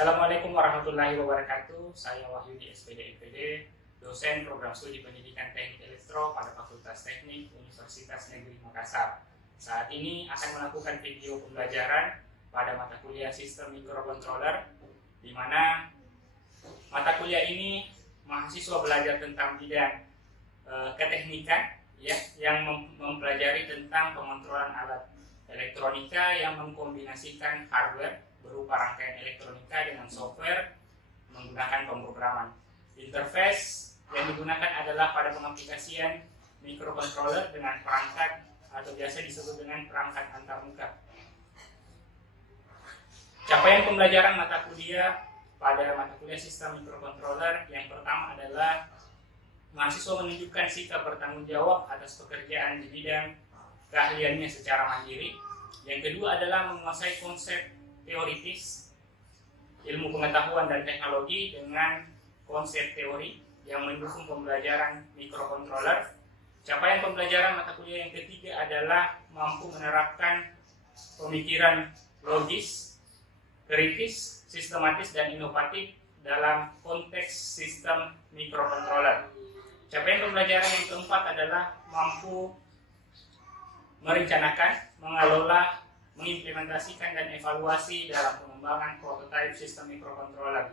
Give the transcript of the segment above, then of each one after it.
Assalamualaikum warahmatullahi wabarakatuh. Saya Wahyudi SPD IPD, dosen program studi pendidikan teknik elektro pada Fakultas Teknik Universitas Negeri Makassar. Saat ini akan melakukan video pembelajaran pada mata kuliah Sistem Microcontroller, di mana mata kuliah ini mahasiswa belajar tentang bidang keteknikan, yang mempelajari tentang pengontrolan alat elektronika yang mengkombinasikan hardware berupa rangkaian elektronika dengan software menggunakan pemrograman. Interface yang digunakan adalah pada pengaplikasian microcontroller dengan perangkat atau biasa disebut dengan perangkat antarmuka. Capaian pembelajaran mata kuliah pada mata kuliah sistem microcontroller yang pertama adalah mahasiswa menunjukkan sikap bertanggung jawab atas pekerjaan di bidang keahliannya secara mandiri. Yang kedua adalah menguasai konsep teoritis ilmu pengetahuan dan teknologi dengan konsep teori yang mendukung pembelajaran microcontroller. Capaian pembelajaran mata kuliah yang ketiga adalah mampu menerapkan pemikiran logis, kritis, sistematis, dan inovatif dalam konteks sistem microcontroller. Capaian pembelajaran yang keempat adalah mampu merencanakan, mengelola, mengimplementasikan, dan evaluasi dalam pengembangan prototipe sistem microcontroller.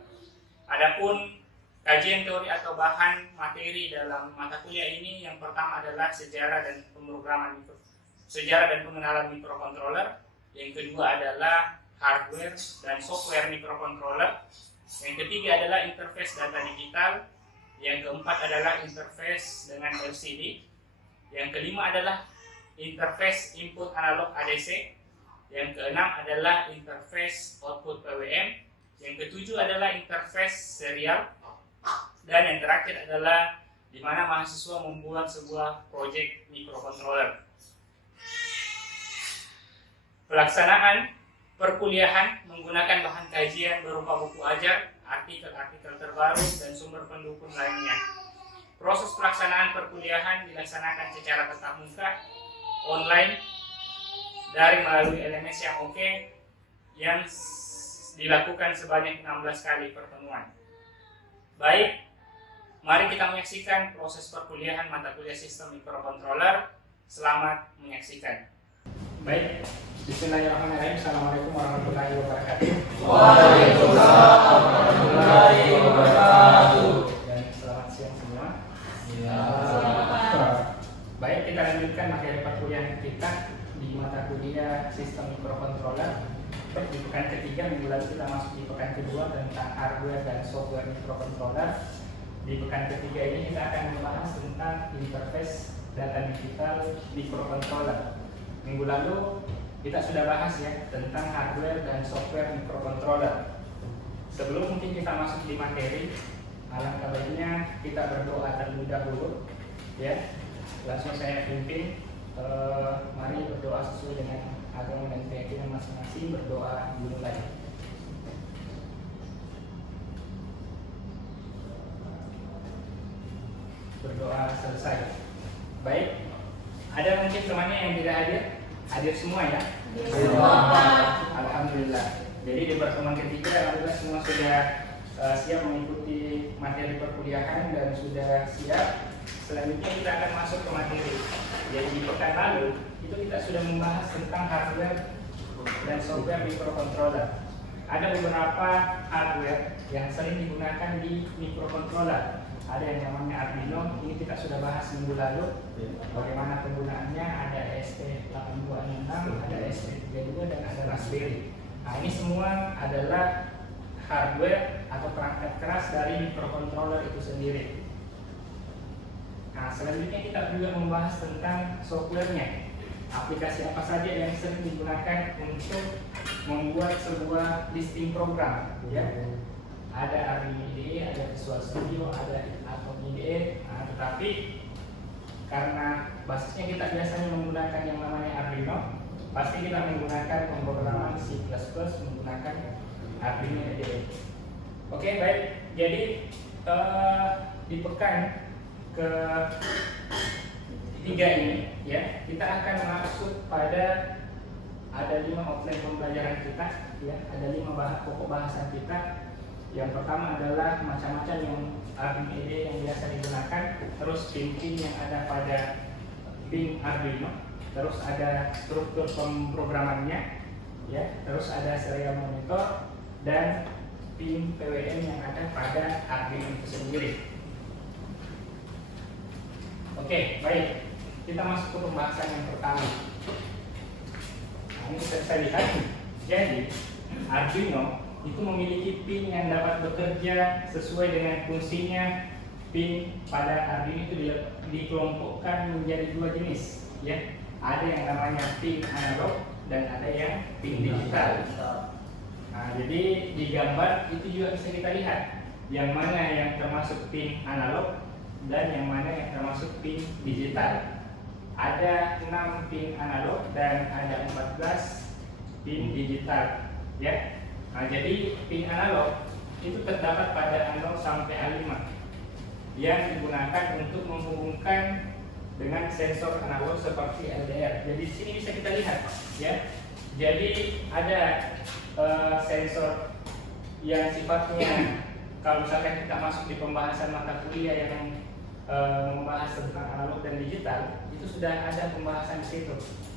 Adapun kajian teori atau bahan materi dalam mata kuliah ini yang pertama adalah sejarah dan pengenalan microcontroller. Yang kedua adalah hardware dan software microcontroller. Yang ketiga adalah interface data digital. Yang keempat adalah interface dengan LCD. Yang kelima adalah interface input analog ADC. Yang keenam adalah interface output PWM. Yang ketujuh adalah interface serial. Dan yang terakhir adalah di mana mahasiswa membuat sebuah proyek microcontroller. Pelaksanaan perkuliahan menggunakan bahan kajian berupa buku ajar, artikel-artikel terbaru, dan sumber pendukung lainnya. Proses pelaksanaan perkuliahan dilaksanakan secara tatap muka, online, dari melalui LMS yang oke, yang dilakukan sebanyak 16 kali pertemuan. Baik, mari kita menyaksikan proses perkuliahan mata kuliah sistem microcontroller. Selamat menyaksikan. Baik, bismillahirrahmanirrahim. Assalamualaikum warahmatullahi wabarakatuh. Waalaikumsalam warahmatullahi wabarakatuh. Dan selamat siang semua. Selamat. Baik, kita lanjutkan materi perkuliahan kita di mata kuliah sistem microcontroller. Di pekan ketiga minggu lalu kita masuk di pekan kedua tentang hardware dan software microcontroller. Di pekan ketiga ini kita akan membahas tentang interface data digital microcontroller. Minggu lalu kita sudah bahas ya tentang hardware dan software microcontroller. Sebelum mungkin kita masuk di materi, alangkah baiknya kita berdoa terlebih dahulu ya. Langsung saya pimpin. Mari berdoa sesuai dengan agama dan keyakinan masing-masing. Berdoa dimulai. Berdoa selesai. Baik, ada mungkin temannya yang tidak hadir? Hadir semua ya? Alhamdulillah. Jadi di pertemuan ketiga alhamdulillah semua sudah siap mengikuti materi perkuliahan dan sudah siap. Selanjutnya kita akan masuk ke materi. Jadi di pekan lalu itu kita sudah membahas tentang hardware dan software microcontroller. Ada beberapa hardware yang sering digunakan di microcontroller. Ada yang namanya Arduino, ini kita sudah bahas minggu lalu. Bagaimana penggunaannya, ada ST8266, ada ST32, dan ada Raspberry. Nah, ini semua adalah hardware atau perangkat keras dari microcontroller itu sendiri. Nah, selanjutnya kita juga membahas tentang softwarenya. Aplikasi apa saja yang sering digunakan untuk membuat sebuah listing program, ya. Ada Arduino IDE, ada Visual Studio, ada Atom IDE. Nah, tetapi karena basisnya kita biasanya menggunakan yang namanya Arduino, pasti kita menggunakan pemrograman C++ menggunakan Arduino IDE. Oke, baik. Jadi di pekan ketiga ini ya kita akan masuk pada ada 5 outline pembelajaran kita, ya, ada 5 pokok bahasan kita. Yang pertama adalah macam-macam yang Arduino IDE yang biasa digunakan, terus pin-pin yang ada pada pin Arduino, terus ada struktur pemrogramannya, ya, terus ada serial monitor dan pin PWM yang ada pada Arduino itu sendiri. Oke, baik. Kita masuk ke pembahasan yang pertama. Nah, ini kita lihat. Jadi, Arduino itu memiliki pin yang dapat bekerja sesuai dengan fungsinya. Pin pada Arduino itu dikelompokkan menjadi 2 jenis, ya. Ada yang namanya pin analog dan ada yang pin digital. Nah, jadi di gambar itu juga bisa kita lihat yang mana yang termasuk pin analog dan yang mana yang termasuk pin digital. Ada 6 pin analog dan ada 14 pin digital, ya. Nah, jadi pin analog itu terdapat pada 0 sampai A5 yang digunakan untuk menghubungkan dengan sensor analog seperti LDR. Jadi di sini bisa kita lihat, ya. Jadi ada sensor yang sifatnya, kalau misalkan kita masuk di pembahasan mata kuliah yang membahas tentang analog dan digital, itu sudah ada pembahasan di situ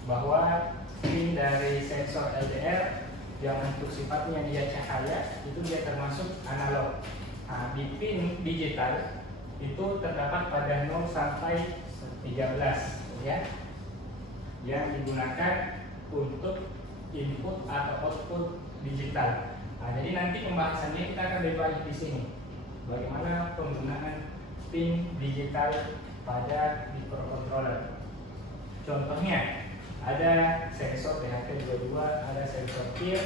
bahwa pin dari sensor LDR yang untuk sifatnya dia cahaya itu dia termasuk analog. Nah, di pin digital itu terdapat pada 0 sampai 13, ya, yang digunakan untuk input atau output digital. Nah, jadi nanti pembahasannya kita akan lebih banyak di sini. Bagaimana penggunaan pin digital pada microcontroller. Contohnya ada sensor DHT22, ada sensor PIR,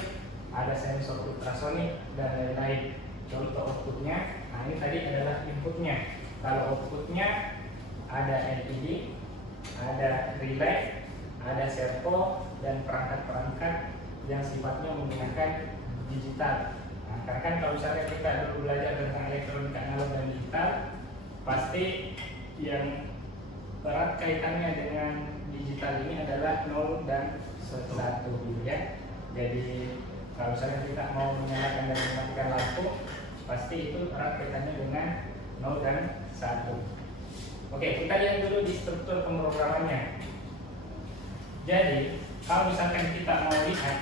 ada sensor ultrasonik dan lain-lain. Contoh outputnya, nah ini tadi adalah inputnya. Kalau outputnya ada LED, ada relay, ada servo dan perangkat-perangkat yang sifatnya menggunakan digital. Nah, karena kan kalau misalnya kita dulu belajar tentang elektronika analog dan digital, pasti yang erat kaitannya dengan digital ini adalah 0 dan 1, ya. Jadi kalau misalnya kita mau menyalakan dan mematikan lampu, pasti itu erat kaitannya dengan 0 dan 1. Oke, kita lihat dulu di struktur pemrogramannya. Jadi kalau misalkan kita mau lihat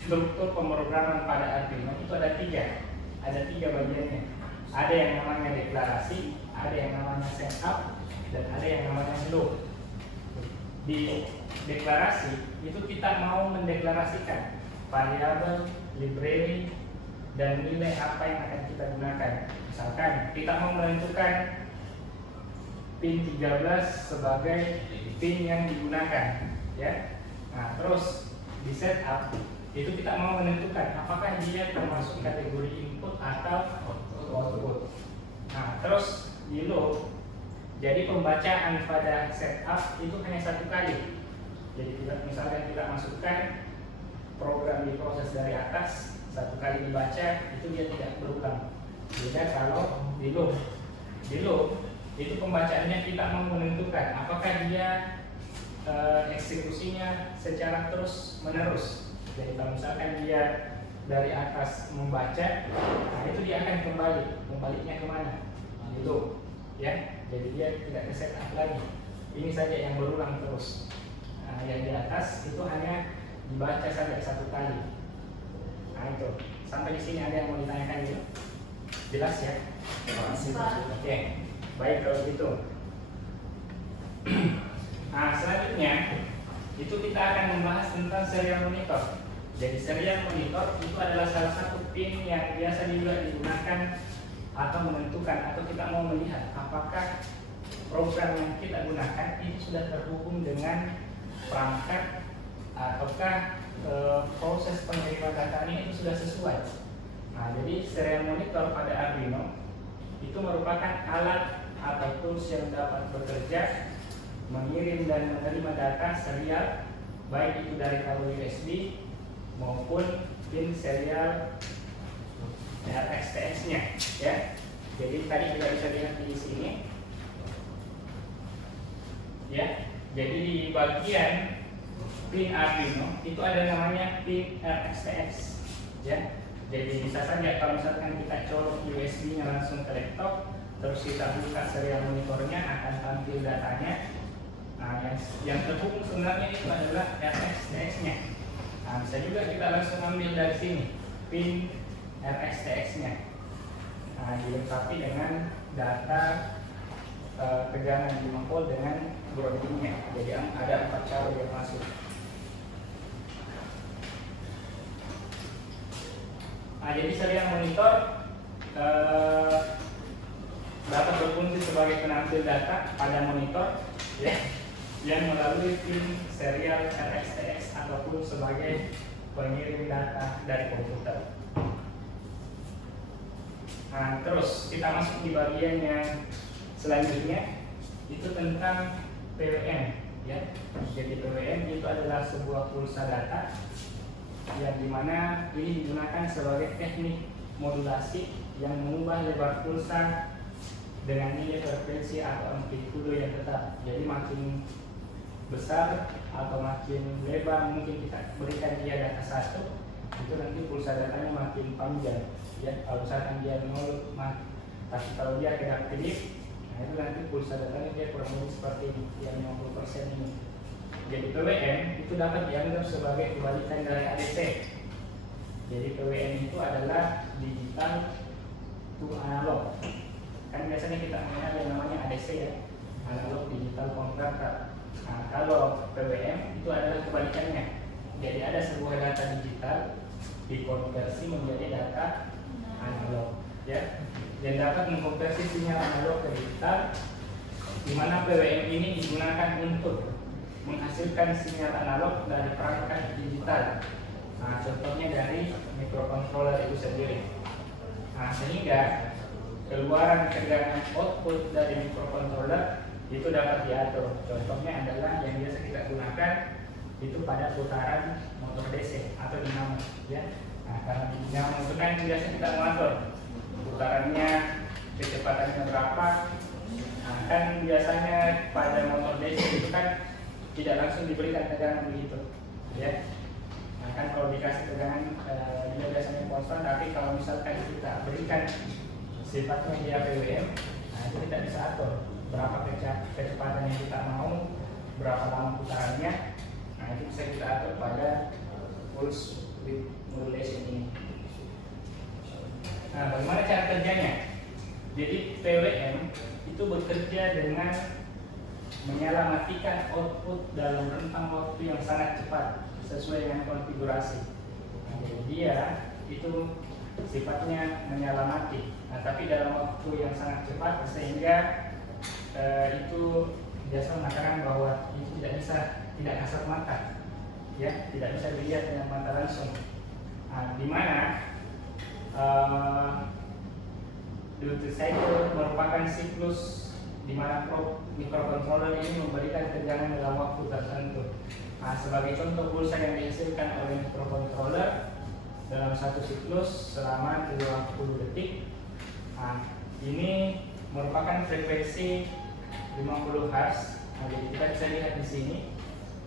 struktur pemrograman pada Arduino itu ada 3 bagiannya. Ada yang namanya deklarasi, ada yang namanya setup, dan ada yang namanya loop. Di deklarasi itu kita mau mendeklarasikan variabel, library, dan nilai apa yang akan kita gunakan. Misalkan kita mau menentukan pin 13 sebagai pin yang digunakan, ya. Nah, terus di setup itu kita mau menentukan apakah dia termasuk kategori input atau output. Nah, terus di loop, jadi pembacaan pada setup itu hanya 1 kali. Jadi misalnya kita masukkan program diproses dari atas, 1 kali dibaca itu dia tidak berulang. Beda kalau di loop. Di loop itu pembacaannya kita mau menentukan apakah dia eksekusinya secara terus menerus. Jadi kalau misalkan dia dari atas membaca, nah itu dia akan kembalinya kemana? Itu, ya. Jadi dia tidak ke setup lagi. Ini saja yang berulang terus. Nah, yang di atas itu hanya dibaca saja 1 kali. Nah itu. Sampai di sini ada yang mau ditanyakan gitu? Jelas ya? Oke. Baik kalau gitu. Nah, selanjutnya itu kita akan membahas tentang serial monitor. Jadi serial monitor itu adalah salah satu pin yang biasa juga digunakan atau menentukan atau kita mau melihat apakah program yang kita gunakan itu sudah terhubung dengan perangkat ataukah proses penerimaan data ini itu sudah sesuai. Nah, jadi serial monitor pada Arduino itu merupakan alat atau tools yang dapat bekerja mengirim dan menerima data serial, baik itu dari kabel USB maupun pin serial RxTX-nya, ya. Jadi tadi kita bisa lihat di sini, ya. Jadi di bagian pin Arduino itu ada namanya pin RxTx ya. Jadi bisa saja kalau misalkan kita colok USB-nya langsung ke laptop, terus kita buka serial monitornya akan tampil datanya. Nah, yang terhubung sebenarnya itu adalah RxTx-nya. Nah, bisa juga kita langsung ambil dari sini pin RxTx-nya. Nah, dilengkapi dengan data tegangan 5 volt dengan grounding-nya. Jadi ada 4 cara yang masuk. Nah, jadi serial monitor dapat berfungsi sebagai penampil data pada monitor ya, yang melalui pin serial RxTx ataupun sebagai pengirim data dari komputer. Nah, terus kita masuk di bagian yang selanjutnya, itu tentang PWM ya. Jadi PWM itu adalah sebuah pulsa data yang dimana ini digunakan sebagai teknik modulasi yang mengubah lebar pulsa dengan nilai frekuensi atau amplitudo yang tetap. Jadi makin besar atau makin lebar mungkin kita berikan dia data satu, itu nanti pulsa datanya makin panjang ya. Kalau misalkan dia 0, tapi kalau dia kedap-kedip, nah itu nanti pulsa datanya dia kurang lebih seperti ini, yang 50% ini. Jadi PWM itu dapat dianggap sebagai kebalikan dari ADC. Jadi PWM itu adalah digital to analog. Kan biasanya kita mengenal yang namanya ADC ya, analog digital converter. Nah, kalau PWM itu adalah kebalikannya. Jadi ada sebuah data digital dikonversi menjadi data analog ya, dan dapat mengkonversi sinyal analog ke digital, di mana PWM ini digunakan untuk menghasilkan sinyal analog dari perangkat digital. Nah, contohnya dari microcontroller itu sendiri. Nah, sehingga keluaran tegangan output dari microcontroller itu dapat diatur. Contohnya adalah yang biasa kita gunakan itu pada putaran motor DC atau dinamo ya. Nah, karena dinamo itu kan biasa kita mengatur putarannya, kecepatannya berapa. Nah, kan biasanya pada motor DC itu kan tidak langsung diberikan tegangan begitu ya. Nah, kan kalau dikasih tegangan dia biasanya konstan, tapi kalau misalkan kita berikan sifatnya dia PWM, nah itu kita bisa atur berapa kecepatan yang kita mau, berapa lama putarannya. Nah, itu bisa kita atur pada pulse width modulation ini. Nah, bagaimana cara kerjanya? Jadi PWM itu bekerja dengan menyala matikan output dalam rentang waktu yang sangat cepat sesuai dengan konfigurasi. Nah, jadi dia itu sifatnya menyala mati. Nah, tapi dalam waktu yang sangat cepat sehingga itu biasa mengatakan bahwa itu tidak kasat mata, ya, tidak bisa dilihat dengan mata langsung. Nah, di mana duty cycle merupakan siklus di mana microcontroller ini memberikan tegangan dalam waktu tertentu. Nah, sebagai contoh pulsa yang dihasilkan oleh microcontroller dalam satu siklus selama 20 detik. Nah, ini merupakan frekuensi 50 Hz. Nah, jadi kita bisa lihat di sini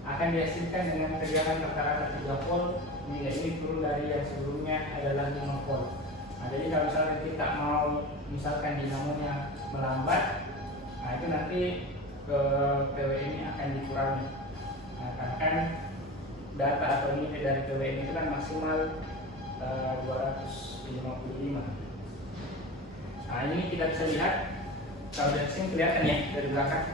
akan dihasilkan dengan tegangan rata-rata 3 volt hingga ini turun dari yang sebelumnya adalah 5 volt. Nah, jadi kalau misalnya kita mau misalkan dinamonya melambat, nah itu nanti ke PWM ini akan dikurangi. Nah, karena kan data atau nilai dari PWM itu kan maksimal 255. Nah, ini kita bisa lihat kalau dari sini kelihatan ya dari belakang.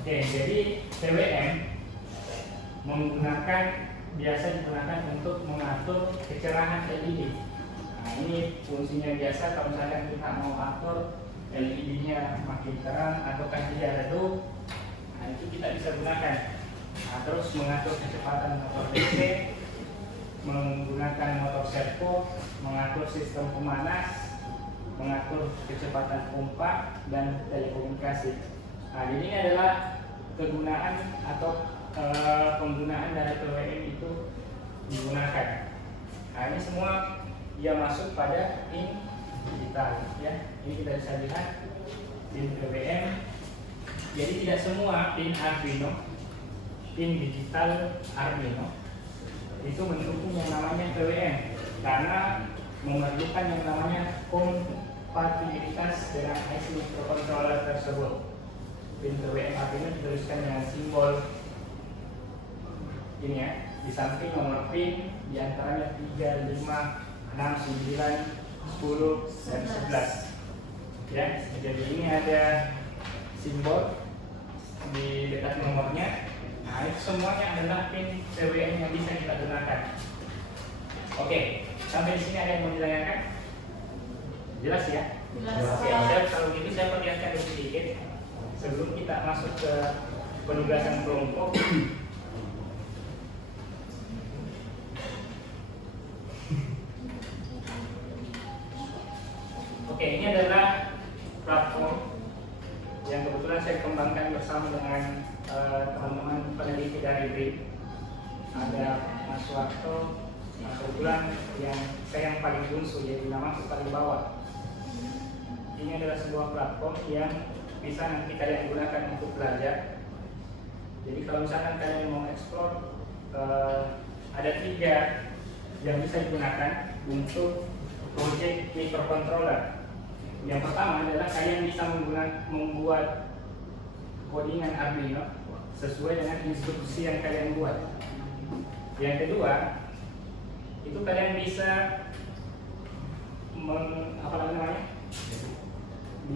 Oke, jadi PWM biasa digunakan untuk mengatur kecerahan LED. Nah, ini fungsinya biasa kalau misalkan kita mau atur LED-nya makin terang ataukah dia redup. Nah, itu kita bisa gunakan. Nah, terus mengatur kecepatan motor DC, menggunakan motor servo, mengatur sistem pemanas, mengatur kecepatan pompa dan telekomunikasi. Nah, ini adalah kegunaan atau penggunaan dari PWM itu digunakan. Nah, ini semua dia masuk pada pin digital ya. Ini kita bisa lihat pin PWM. Jadi tidak semua pin Arduino pin digital Arduino itu mendukung yang namanya PWM karena memerlukan yang namanya kompatibilitas dengan IC microcontroller tersebut. Pin PWM Arduino dituliskan dengan simbol ini ya, di samping nomor pin diantaranya 3, 5, 6, 9, 10, dan 11 ya. Jadi ini ada simbol di dekat nomornya. Nah, itu semuanya adalah pin PWM yang bisa kita gunakan. Oke, sampai di sini ada yang mau ditanyakan? Jelas ya? Jelas. Oke, kalau gitu saya perlihatkan sedikit sebelum kita masuk ke penugasan kelompok. Oke, ini adalah platform yang kebetulan saya kembangkan bersama dengan teman-teman peneliti dari BRIN. Ada Mas Warto, kebetulan saya yang paling bungsu, jadi nama aku paling bawah. Ini adalah sebuah platform yang bisa nanti kalian gunakan untuk belajar. Jadi kalau misalkan kalian mau explore, ada 3 yang bisa digunakan untuk project microcontroller. Yang pertama adalah kalian bisa membuat codingan Arduino sesuai dengan instruksi yang kalian buat. Yang kedua, itu kalian bisa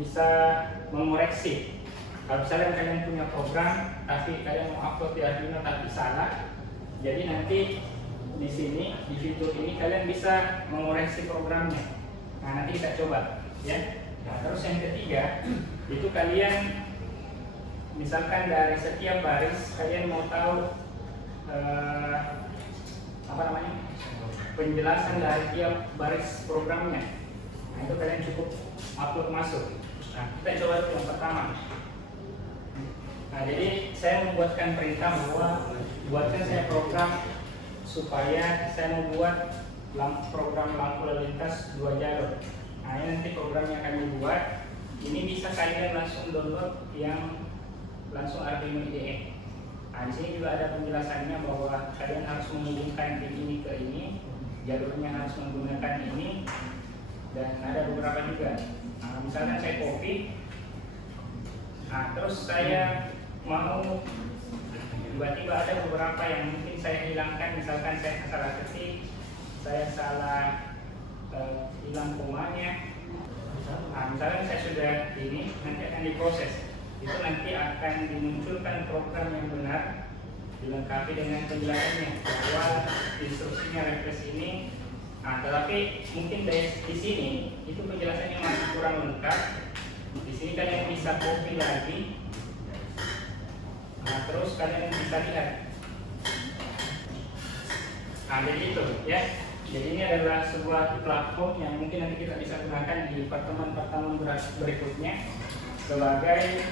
bisa mengoreksi. Kalau misalnya kalian punya program tapi kalian mau upload di Arduino tapi salah, jadi nanti di sini di fitur ini kalian bisa mengoreksi programnya. Nah, nanti kita coba ya. Nah, terus yang ketiga itu kalian misalkan dari setiap baris kalian mau tahu penjelasan dari tiap baris programnya. Nah, itu kalian cukup upload masuk. Nah, kita coba dulu yang pertama. Nah, jadi saya membuatkan perintah bahwa buatkan saya program supaya saya membuat program lampu lalu lintas 2 jalur. Nah, ini nanti programnya akan dibuat. Ini bisa kalian langsung download yang langsung Arduino IDE. Nah, di sini juga ada penjelasannya bahwa kalian harus menghubungkan pin ini ke ini, jalurnya harus menggunakan ini, dan ada beberapa juga. Nah, misalnya saya copy, nah terus saya mau tiba-tiba ada beberapa yang mungkin saya hilangkan, misalkan saya salah ketik, saya salah hilang komanya. Nah, misalnya saya sudah ini, nanti akan diproses. Itu nanti akan dimunculkan program yang benar, dilengkapi dengan penjelasannya bahwa instruksinya refresh ini. Nah, tetapi mungkin di sini itu penjelasannya masih kurang lengkap. Di sini kalian bisa copy lagi. Nah, terus kalian bisa lihat. Nah, jadi itu ya. Jadi ini adalah sebuah platform yang mungkin nanti kita bisa gunakan di pertemuan-pertemuan berikutnya sebagai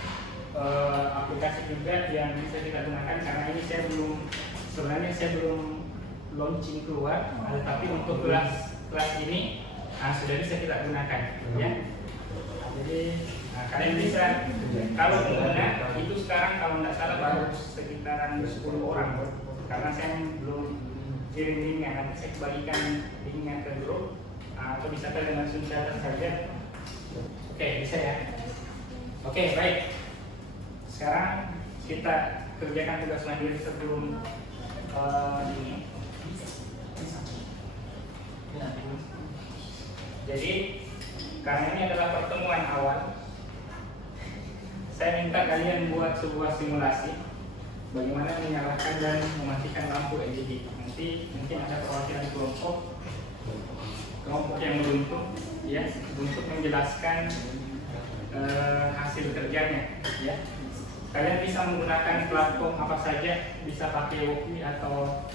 aplikasi juga yang bisa kita gunakan, karena ini sebenarnya saya belum launching keluar, tapi untuk kelas ini sudah bisa kita gunakan ya. Jadi kalian bisa, kalau pengguna itu sekarang kalau tidak salah baru sekitaran 10 orang, karena saya belum kirim linknya, nanti saya bagikan linknya ke grup, atau bisa kalian langsung catat saja. Oke, bisa ya. Oke, baik. Sekarang kita kerjakan tugas mandiri sebelum ini. Jadi karena ini adalah pertemuan awal, saya minta kalian buat sebuah simulasi bagaimana menyalakan dan mematikan lampu LED. Nanti mungkin ada perwakilan kelompok yang beruntung ya untuk menjelaskan hasil kerjanya ya. Kalian bisa menggunakan platform apa saja, bisa pakai Woki atau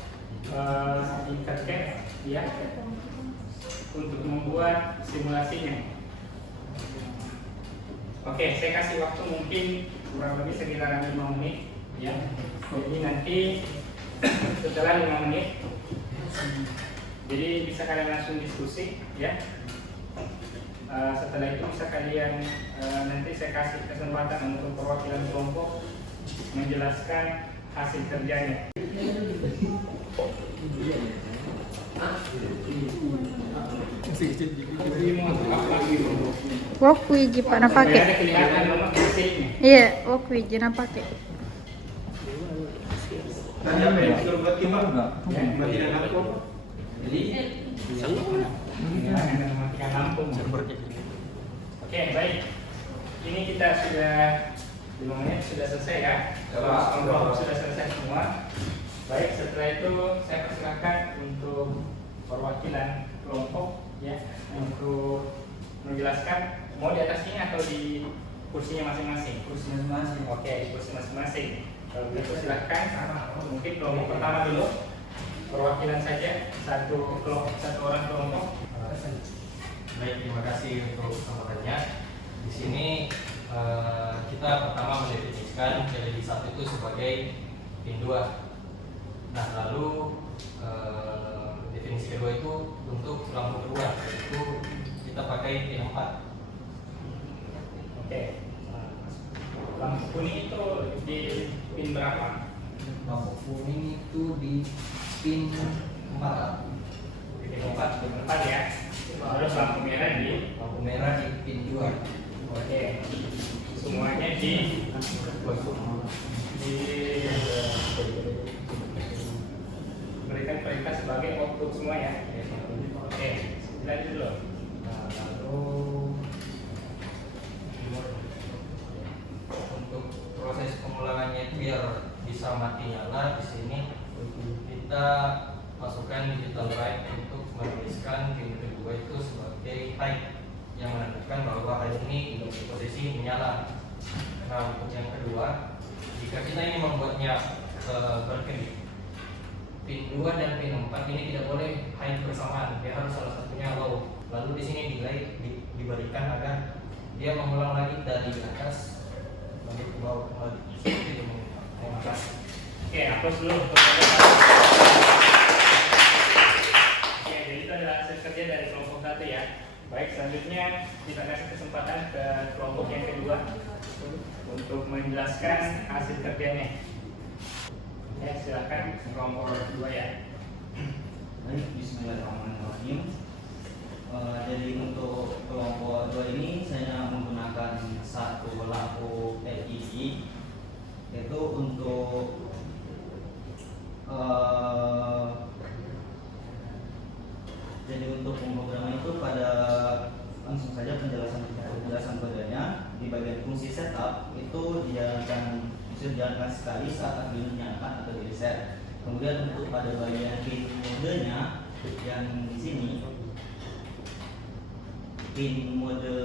Tinkercad ya untuk membuat simulasinya. Oke, saya kasih waktu mungkin kurang lebih sekitar 5 menit ya. Jadi nanti setelah 5 menit, jadi bisa kalian langsung diskusi ya. Setelah itu bisa kalian nanti saya kasih kesempatan untuk perwakilan kelompok menjelaskan hasil kerjanya. Wokwiji Pak na Supaya pakai. ada kelihatan nomor hasilnya. Iya, wokwiji na pakai. Tadi apa ya? Suruh buat kita enggak? Buat tidak ngaku. Jadi Matikan lampu. Oke, baik. Ini kita sudah 5 menit sudah selesai ya. Kelompok sudah selesai semua. Baik, setelah itu saya persilakan untuk perwakilan kelompok ya untuk menjelaskan mau di atas ini atau di kursinya masing-masing. kursi masing-masing. Oke, di kursi masing-masing. Kalau begitu silahkan. Mungkin kelompok pertama dulu. Perwakilan saja satu orang kelompok. Baik, terima kasih untuk kesempatannya. Di sini kita pertama mendefinisikan LED 1 itu sebagai pin 2. Nah, lalu definisi kedua itu untuk lampu kedua, itu kita pakai pin 4. Oke. Lampu kuning itu di pin berapa? Lampu kuning itu di pin 4. Di pin 4 ya. Terus lampu merah di. Lampu merah di pin 2. Oke. Semuanya berikan perintah sebagai output semua ya. Oke. Lanjut dulu. Nah, lalu untuk proses pengulangannya itu biar bisa mati nyala, di sini kita masukkan digital write untuk menuliskan pin kedua itu sebagai high yang menandakan bahwa high ini di posisi menyala. Nah, untuk yang kedua, jika kita ini membuatnya berkedip, pin 2 dan pin 4 ini tidak boleh high bersamaan, dia harus salah satunya low. Lalu di sini delay diberikan agar dia mengulang lagi dari atas lalu ke bawah kembali. Seperti itu. Terima kasih. Oke, hapus dulu. Oke, jadi itu adalah hasil kerja dari kelompok 1 ya. Baik, selanjutnya kita kasih kesempatan ke kelompok yang kedua untuk menjelaskan hasil kerjanya. Ya, silakan kelompok 2 ya. Baik, bismillahirrahmanirrahim. Jadi untuk kelompok 2 ini saya menggunakan satu lampu LED, yaitu untuk jadi untuk pemrograman itu pada langsung saja penjelasan kodenya. Di bagian fungsi setup itu bisa dijalankan sekali saat Arduino dinyalakan atau di reset. Kemudian untuk pada bagian pin modenya yang di sini pin mode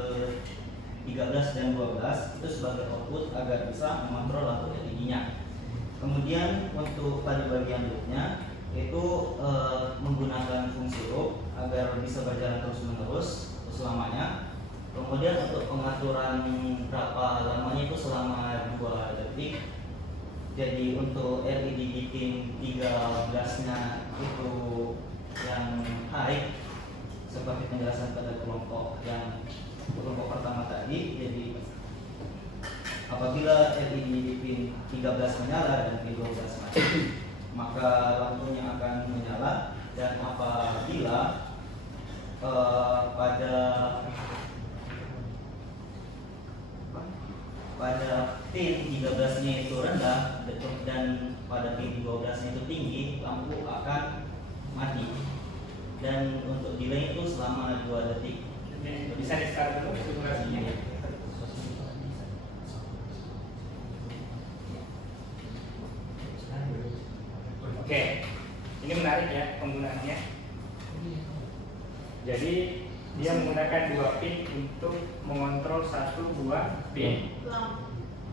13 dan 12 itu sebagai output agar bisa mengontrol lampu LED-nya. Kemudian untuk pada bagian loopnya itu menggunakan fungsi loop agar bisa berjalan terus-menerus selamanya. Kemudian untuk pengaturan berapa lamanya itu selama 2 detik. Jadi untuk LED di pin 13-nya itu yang high seperti penjelasan pada kelompok pertama tadi. Jadi apabila LED di pin 13 menyala dan pin 12 mati, maka lampunya akan menyala. Dan apabila pada pin 13-nya itu rendah dan pada pin 12-nya itu tinggi, lampu akan mati. Dan untuk delay itu selama 2 detik. Bisa di-start dulu simulasinya. Oke, ini menarik ya penggunaannya. Jadi dia menggunakan 2 pin untuk mengontrol satu buah pin,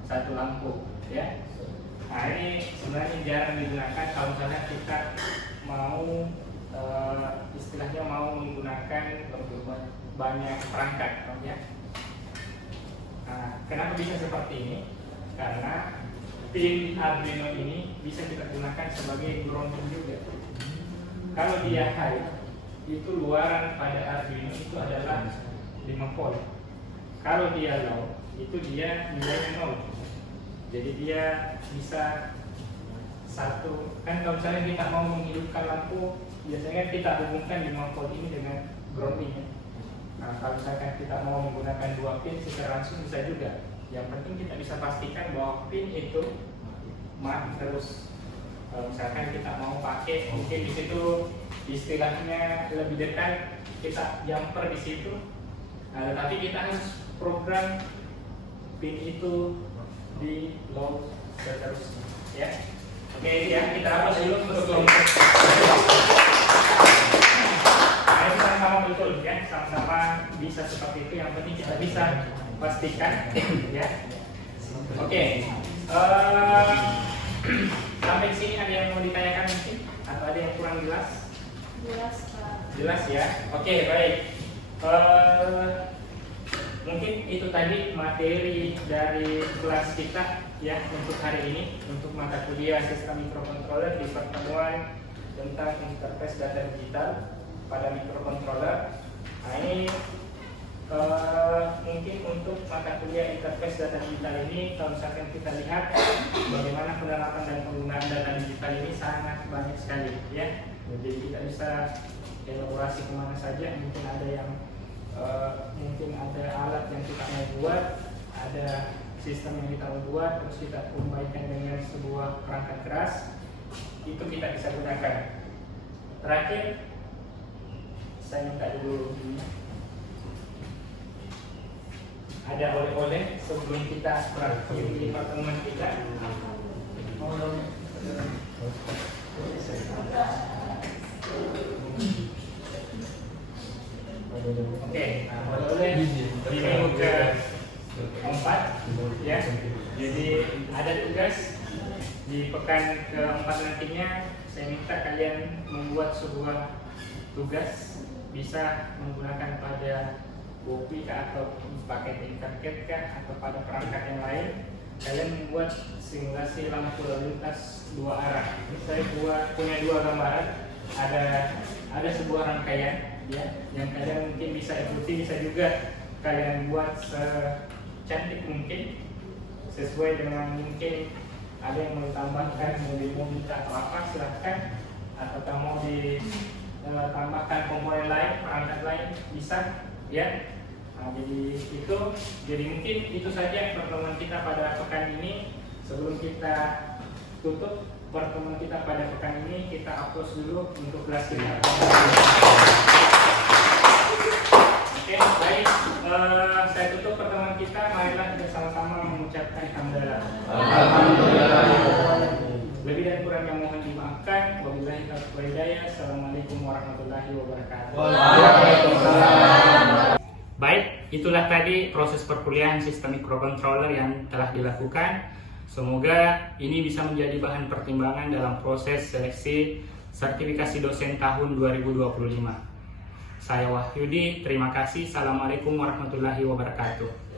satu lampu, ya. Nah ini sebenarnya jarang digunakan kalau misalnya kita mau istilahnya mau menggunakan banyak perangkat, ya. Nah, kenapa bisa seperti ini? Karena pin Arduino ini bisa kita gunakan sebagai grounding juga. Kalau dia high, itu luaran pada Arduino itu adalah 5 volt. Kalau dia low, itu dia nilainya 0. Jadi dia bisa satu, kan kalau misalnya kita mau menghidupkan lampu, biasanya kan kita hubungkan di nonpol ini dengan grounding ya. Nah, kalau misalkan kita mau menggunakan 2 pin secara langsung bisa juga. Yang penting kita bisa pastikan bahwa pin itu mati terus. Kalau misalkan kita mau pakai, mungkin di situ istilahnya lebih dekat, kita jumper di situ. Nah, tetapi kita harus program pin itu di low seterusnya, ya. Oke, ya kita hapus dulu untuk kelompok. Nah, itu sama-sama betul, ya, sama-sama bisa seperti itu. Yang penting kita bisa pastikan, ya. Oke, sampai sini ada yang mau ditanyakan mungkin atau ada yang kurang jelas? Jelas, Pak. Jelas ya. Oke, baik. Mungkin itu tadi materi dari kelas kita ya untuk hari ini, untuk mata kuliah sistem microcontroller di pertemuan tentang interface data digital pada microcontroller. Nah, ini mungkin untuk mata kuliah interface data digital ini, kalau misalkan kita lihat bagaimana penerapan dan penggunaan data digital ini sangat banyak sekali ya. Jadi kita bisa elaborasi kemana saja. Mungkin ada yang mungkin ada alat yang kita mau buat, ada sistem yang kita mau buat, terus kita combine dengan sebuah perangkat keras, itu kita bisa gunakan. Terakhir, saya minta dulu ada oleh-oleh sebelum kita berakhir pertemuan kita. Oke, oleh di minggu ke-4 ya. Jadi ada tugas di pekan ke-4 nantinya. Saya minta kalian membuat sebuah tugas, bisa menggunakan pada Bopi atau pakai Tinkercad kah atau pada perangkat yang lain. Kalian membuat simulasi lampu lalu lintas 2 arah. Saya punya 2 gambaran. Ada sebuah rangkaian ya, yang kalian mungkin bisa ikuti, bisa juga kalian buat secantik mungkin sesuai dengan mungkin ada yang mau ditambahkan, mau diminta atau apa silahkan, atau mau ditambahkan komponen lain, perangkat lain bisa ya. Nah, jadi mungkin itu saja pertemuan kita pada pekan ini. Sebelum kita tutup pertemuan kita pada pekan ini, kita hapus dulu untuk kelas kita. Oke, baik. Saya tutup pertemuan kita. Marilah kita sama-sama mengucapkan hamdalah. Alhamdulillah. Lebih dan kurang yang mohon dimaafkan. Wabillahi taufiq wal hidayah. Assalamualaikum warahmatullahi wabarakatuh. Baik, itulah tadi proses perkuliahan sistem microcontroller yang telah dilakukan. Semoga ini bisa menjadi bahan pertimbangan dalam proses seleksi sertifikasi dosen tahun 2025. Saya Wahyudi, terima kasih. Assalamualaikum warahmatullahi wabarakatuh.